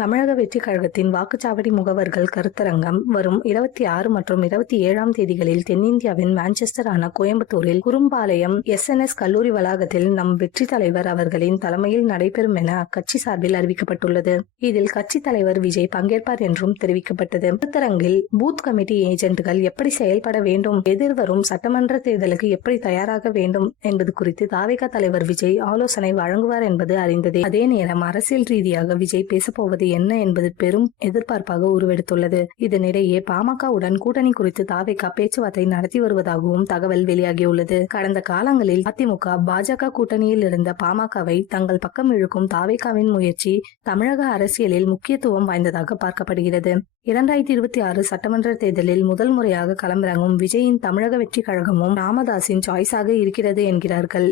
தமிழக வெற்றிக் கழகத்தின் வாக்குச்சாவடி முகவர்கள் கருத்தரங்கம் வரும் 26 மற்றும் 27ஆம் தேதிகளில் தென்னிந்தியாவின் மான்செஸ்டரான கோயம்புத்தூரில் குறும்பாளையம் SNS கல்லூரி வளாகத்தில் நம் வெற்றி தலைவர் அவர்களின் தலைமையில் நடைபெறும் என அக்கட்சி சார்பில் அறிவிக்கப்பட்டுள்ளது. இதில் கட்சி தலைவர் விஜய் பங்கேற்பார் என்றும் தெரிவிக்கப்பட்டது. கருத்தரங்கில் பூத் கமிட்டி ஏஜென்ட்கள் எப்படி செயல்பட வேண்டும், எதிர்வரும் சட்டமன்ற தேர்தலுக்கு எப்படி தயாராக வேண்டும் என்பது குறித்து தாவேகா தலைவர் விஜய் ஆலோசனை வழங்குவார் என்பது அறிந்ததே. அதே நேரம் அரசியல் ரீதியாக விஜய் பேசப்போவது என்ன என்பது பெரும் எதிர்பார்ப்பாக உருவெடுத்துள்ளது. இதனிடையே பாமகவுடன் கூட்டணி குறித்து தாவேகா பேச்சுவார்த்தை நடத்தி வருவதாகவும் தகவல் வெளியாகியுள்ளது. கடந்த காலங்களில் அதிமுக பாஜக கூட்டணியில் இருந்த பாமகவை தங்கள் பக்கம் இழுக்கும் தாவேகாவின் முயற்சி தமிழக அரசியலில் முக்கியத்துவம் வாய்ந்ததாக பார்க்கப்படுகிறது. 2026 சட்டமன்ற தேர்தலில் முதல் முறையாக களமிறங்கும் விஜயின் தமிழக வெற்றி கழகமும் ராமதாஸின் சாய்ஸாக இருக்கிறது என்கிறார்கள்.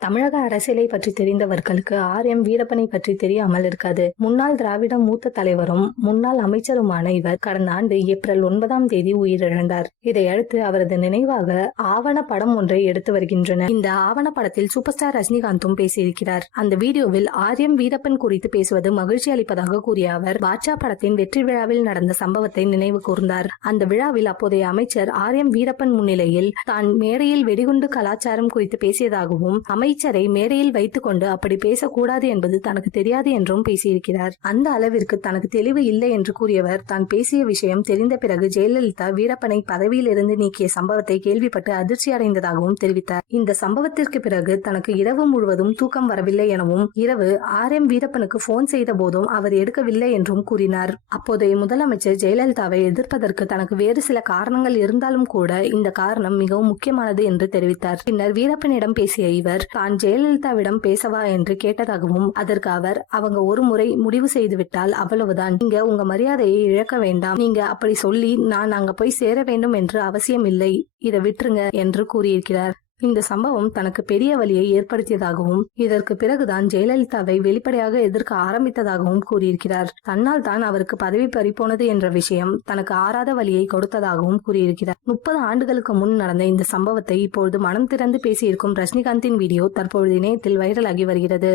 தமிழக அரசியலை பற்றி தெரிந்தவர்களுக்கு RM வீரப்பனை பற்றி தெரியாமல் இருக்காது. முன்னாள் திராவிட மூத்த தலைவரும் முன்னாள் அமைச்சருமான இவர் கடந்த ஆண்டு ஏப்ரல் 9ஆம் தேதி உயிரிழந்தார். இதையடுத்து அவரது நினைவாக ஆவண படம் ஒன்றை எடுத்து வருகின்றனர். இந்த ஆவண படத்தில் சூப்பர் ஸ்டார் ரஜினிகாந்தும் பேசியிருக்கிறார். அந்த வீடியோவில் RM வீரப்பன் குறித்து பேசுவது மகிழ்ச்சி அளிப்பதாக கூறிய அவர் பாட்ஷா படத்தின் வெற்றி விழாவில் நடந்த சம்பவத்தை நினைவு கூர்ந்தார். அந்த விழாவில் அப்போதைய அமைச்சர் RM வீரப்பன் முன்னிலையில் தான் மேடையில் வெடிகுண்டு கலாச்சாரம் குறித்து பேசியதாகவும் அமைச்சரை மேடையில் வைத்துக் கொண்டு அப்படி பேசக்கூடாது என்பது தனக்கு தெரியாது என்றும் பேசியிருக்கிறார். அந்த அளவிற்கு தனக்கு தெளிவு இல்லை என்று கூறியவர் தான் பேசிய விஷயம் தெரிந்த பிறகு ஜெயலலிதா வீரப்பனை பதவியில் இருந்து நீக்கிய சம்பவத்தை கேள்விப்பட்டு அதிர்ச்சி அடைந்ததாகவும் தெரிவித்தார். இந்த சம்பவத்திற்கு பிறகு தனக்கு இரவு முழுவதும் தூக்கம் வரவில்லை எனவும் இரவு RM வீரப்பனுக்கு போன் செய்த போதும் அவர் எடுக்கவில்லை என்றும் கூறினார். அப்போதைய முதலமைச்சர் ஜெயலலிதாவை எதிர்ப்பதற்கு தனக்கு வேறு சில காரணங்கள் இருந்தாலும் கூட இந்த காரணம் மிகவும் முக்கியமானது என்று தெரிவித்தார். பின்னர் வீரப்பனிடம் பேசிய இவர் தான் ஜெயலலிதாவிடம் பேசவா என்று கேட்டதாகவும் அதற்கு அவர் அவங்க ஒரு முறை முடிவு செய்து விட்டால் அவ்வளவுதான், நீங்க உங்க மரியாதையை இழக்க வேண்டாம், நீங்க அப்படி சொல்லி நான் அங்க போய் சேர வேண்டும் என்று அவசியம் இல்லை, இதை விட்டுருங்க என்று கூறியிருக்கிறார். இந்த சம்பவம் தனக்கு பெரிய வலியை ஏற்படுத்தியதாகவும் இதற்கு பிறகுதான் ஜெயலலிதாவை வெளிப்படையாக எதிர்க்க ஆரம்பித்ததாகவும் கூறியிருக்கிறார். தன்னால் தான் அவருக்கு பதவி பறிபோனது என்ற விஷயம் தனக்கு ஆறாத வலியை கொடுத்ததாகவும் கூறியிருக்கிறார். 30 ஆண்டுகளுக்கு முன் நடந்த இந்த சம்பவத்தை இப்பொழுது மனம் திறந்து பேசியிருக்கும் ரஜினிகாந்தின் வீடியோ தற்பொழுது இணையத்தில் வைரலாகி வருகிறது.